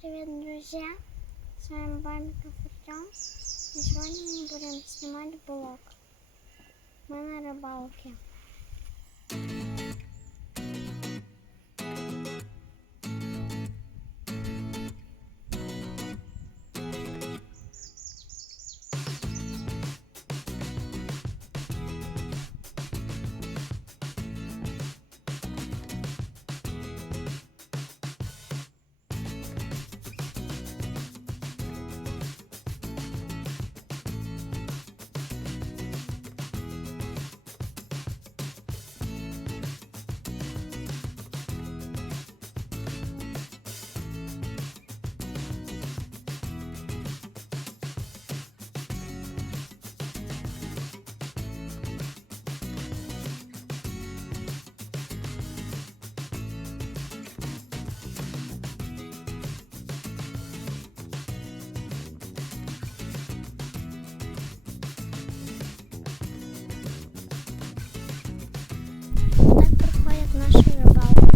привет, друзья! С вами Рабылка Курганово. И сегодня мы будем снимать блог. Мы на рыбалке. Так проходит наша рыбалка.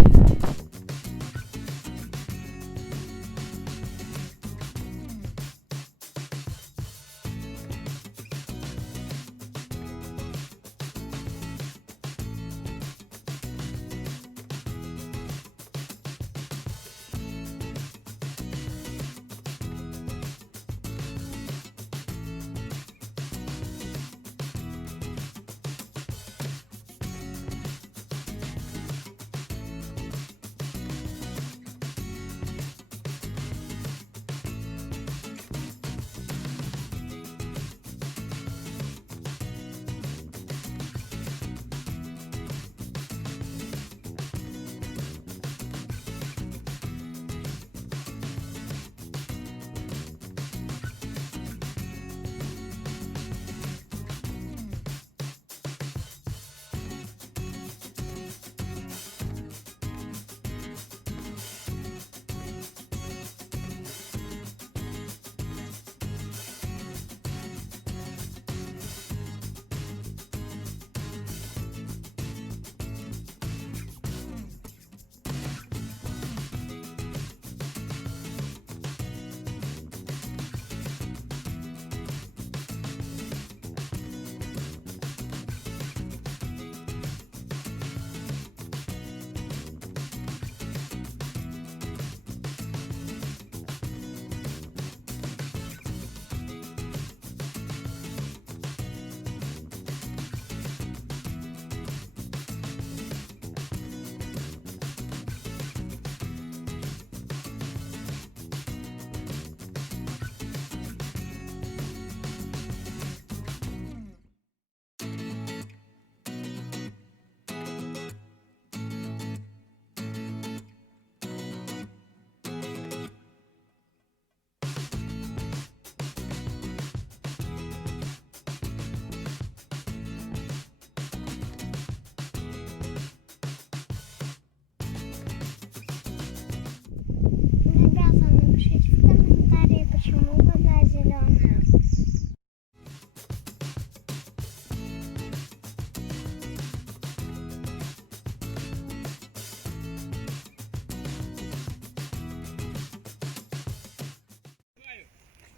Ребята, напишите в комментарии, почему вода зеленая.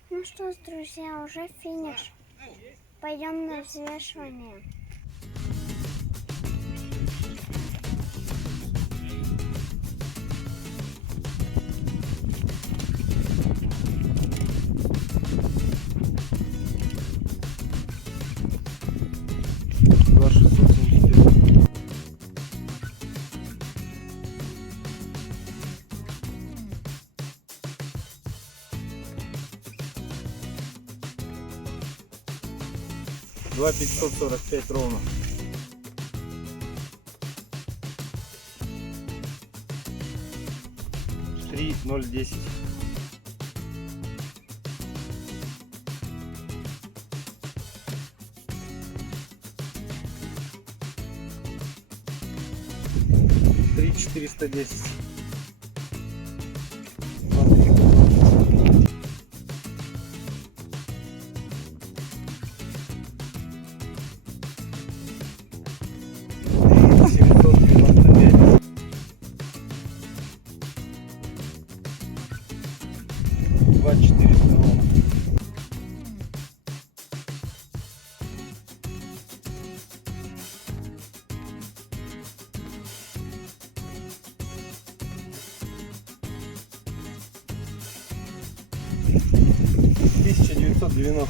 Ну что ж, друзья, уже финиш. Пойдем на взвешивание. Два 545 ровно. Три 0,10. Три 410. 1990.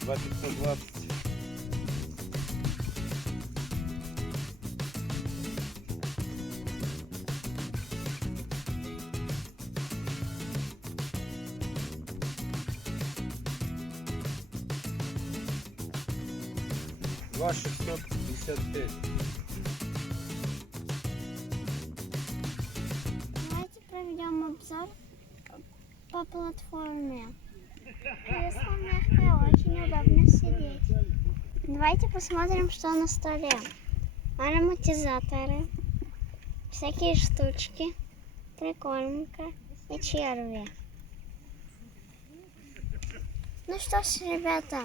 Два 520. Два 655. Давайте проведем обзор по платформе. Кресло мягкое, очень удобно сидеть. Давайте посмотрим, что на столе. Ароматизаторы, всякие штучки, прикормка и черви. Ну что ж, ребята,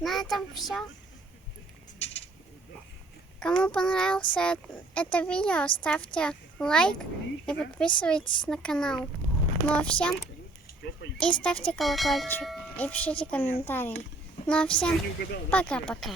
на этом все. Кому понравилось это видео, ставьте лайк и подписывайтесь на канал. Ну а всем и ставьте колокольчик и пишите комментарии. Ну а всем пока-пока.